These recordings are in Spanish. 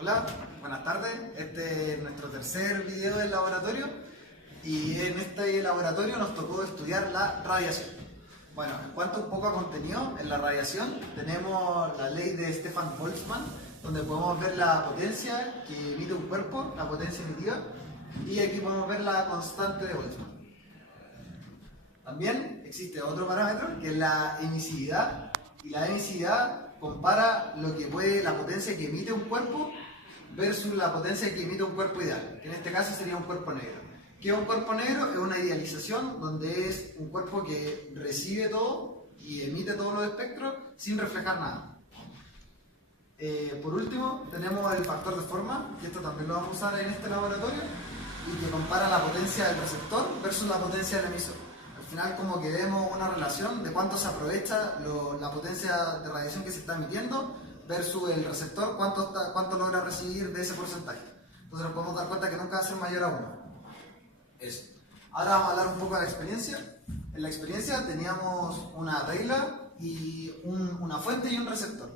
Hola, buenas tardes. Este es nuestro tercer video del laboratorio y en este laboratorio nos tocó estudiar la radiación. Bueno, en cuanto un poco a contenido, en la radiación tenemos la ley de Stefan Boltzmann, donde podemos ver la potencia que emite un cuerpo, la potencia emitida, y aquí podemos ver la constante de Boltzmann. También existe otro parámetro que es la emisividad, y la emisividad compara la potencia que emite un cuerpo versus la potencia que emite un cuerpo ideal, que en este caso sería un cuerpo negro. ¿Qué es un cuerpo negro? Es una idealización donde es un cuerpo que recibe todo y emite todos los espectros sin reflejar nada. Por último, tenemos el factor de forma, que esto también lo vamos a usar en este laboratorio, y que compara la potencia del receptor versus la potencia del emisor. Al final como que vemos una relación de cuánto se aprovecha la potencia de radiación que se está emitiendo versus el receptor, cuánto logra recibir de ese porcentaje. Entonces nos podemos dar cuenta que nunca va a ser mayor a 1. Eso. Ahora vamos a hablar un poco de la experiencia. En la experiencia teníamos una regla y una fuente y un receptor.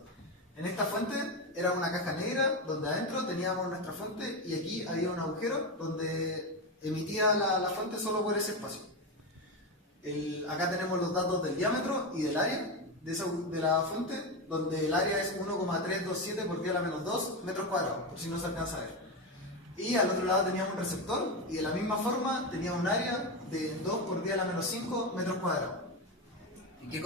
En esta fuente era una caja negra donde adentro teníamos nuestra fuente y aquí había un agujero donde emitía la fuente solo por ese espacio. Acá tenemos los datos del diámetro y del área de la fuente, donde el área es 1,327 por 10 a la menos 2 metros cuadrados, por si no se alcanza a ver. Y al otro lado teníamos un receptor y de la misma forma tenía un área de 2 por 10 a la menos 5 metros cuadrados. ¿En qué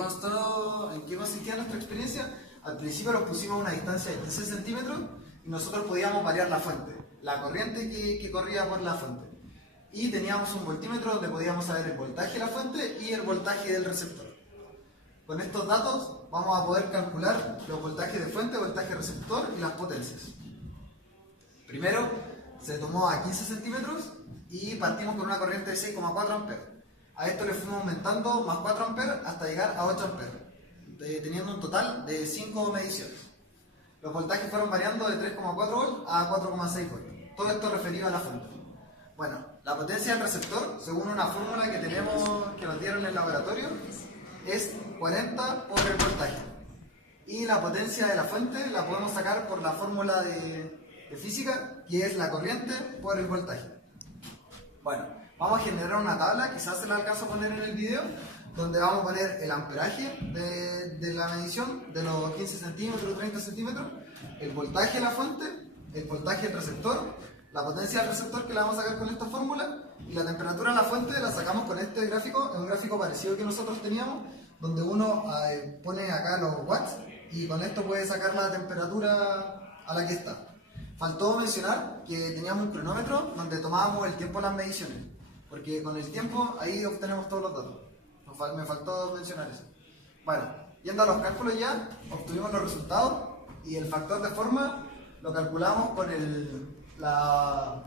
consistía nuestra experiencia? Al principio nos pusimos a una distancia de 15 centímetros y nosotros podíamos variar la fuente, la corriente que corría por la fuente. Y teníamos un voltímetro donde podíamos saber el voltaje de la fuente y el voltaje del receptor. Con estos datos vamos a poder calcular los voltajes de fuente, voltaje receptor y las potencias. Primero se tomó a 15 centímetros y partimos con una corriente de 6,4 amperes. A esto le fuimos aumentando más 4 amperes hasta llegar a 8 amperes, teniendo un total de 5 mediciones. Los voltajes fueron variando de 3,4 volts a 4,6 volts. Todo esto referido a la fuente. Bueno, la potencia del receptor, según una fórmula que nos dieron en el laboratorio, es 40 por el voltaje. Y la potencia de la fuente la podemos sacar por la fórmula de física, que es la corriente por el voltaje. Bueno, vamos a generar una tabla, quizás se la alcanzo a poner en el video, donde vamos a poner el amperaje de la medición de los 15 centímetros, 30 centímetros, el voltaje de la fuente, el voltaje del receptor, la potencia del receptor que la vamos a sacar con esta fórmula, y la temperatura de la fuente la sacamos con este gráfico, es un gráfico parecido que nosotros teníamos, donde uno pone acá los watts y con esto puede sacar la temperatura a la que está. Faltó mencionar que teníamos un cronómetro donde tomábamos el tiempo de las mediciones, porque con el tiempo ahí obtenemos todos los datos. Me faltó mencionar eso. Bueno, yendo a los cálculos ya, obtuvimos los resultados y el factor de forma lo calculamos con la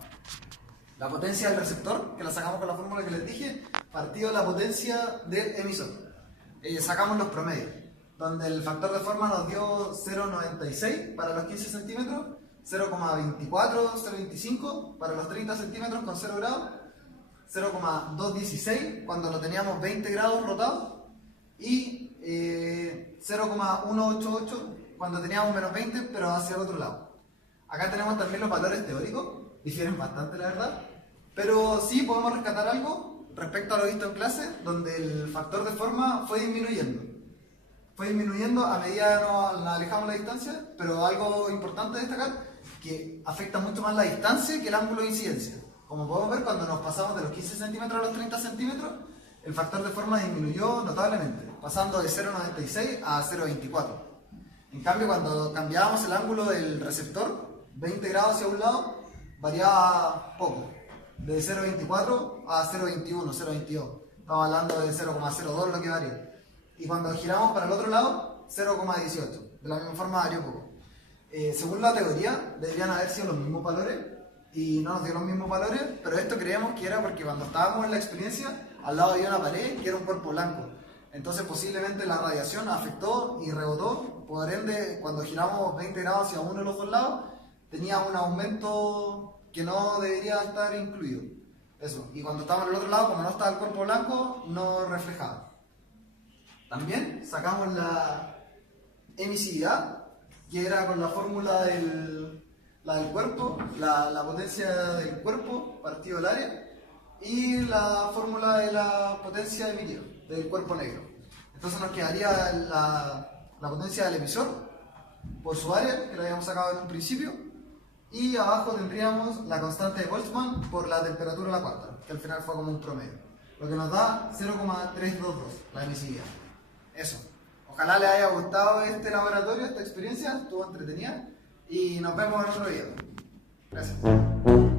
potencia del receptor, que la sacamos con la fórmula que les dije, partido de la potencia del emisor. Sacamos los promedios, donde el factor de forma nos dio 0,96 para los 15 centímetros, 0,24, 0,25 para los 30 centímetros con 0 grados, 0,216 cuando lo teníamos 20 grados rotado y 0,188 cuando teníamos menos 20 pero hacia el otro lado. Acá tenemos también los valores teóricos, difieren bastante la verdad, pero sí podemos rescatar algo respecto a lo visto en clase, donde el factor de forma fue disminuyendo. Fue disminuyendo a medida que nos alejamos la distancia, pero algo importante de destacar, que afecta mucho más la distancia que el ángulo de incidencia. Como podemos ver, cuando nos pasamos de los 15 centímetros a los 30 centímetros, el factor de forma disminuyó notablemente, pasando de 0,96 a 0,24. En cambio, cuando cambiábamos el ángulo del receptor, 20 grados hacia un lado, variaba poco, de 0,24 a 0,21, 0,22. Estamos hablando de 0,02 lo que varía. Y cuando giramos para el otro lado, 0,18. De la misma forma varió poco. Según la teoría, deberían haber sido los mismos valores y no nos dio los mismos valores, pero esto creemos que era porque cuando estábamos en la experiencia, al lado había una pared que era un cuerpo blanco. Entonces posiblemente la radiación afectó y rebotó, por ende cuando giramos 20 grados hacia uno de los dos lados, tenía un aumento que no debería estar incluido. Eso. Y cuando estábamos en el otro lado, como no estaba el cuerpo blanco, no reflejaba. También sacamos la emisividad, que era con la fórmula la del cuerpo, la potencia del cuerpo partido del área y la fórmula de la potencia emitida del cuerpo negro. Entonces nos quedaría la potencia del emisor por su área, que la habíamos sacado en un principio, y abajo tendríamos la constante de Boltzmann por la temperatura de la cuarta, que al final fue como un promedio, lo que nos da 0,322 la emisividad. Eso. Ojalá les haya gustado este laboratorio, esta experiencia, estuvo entretenida y nos vemos en otro video. Gracias.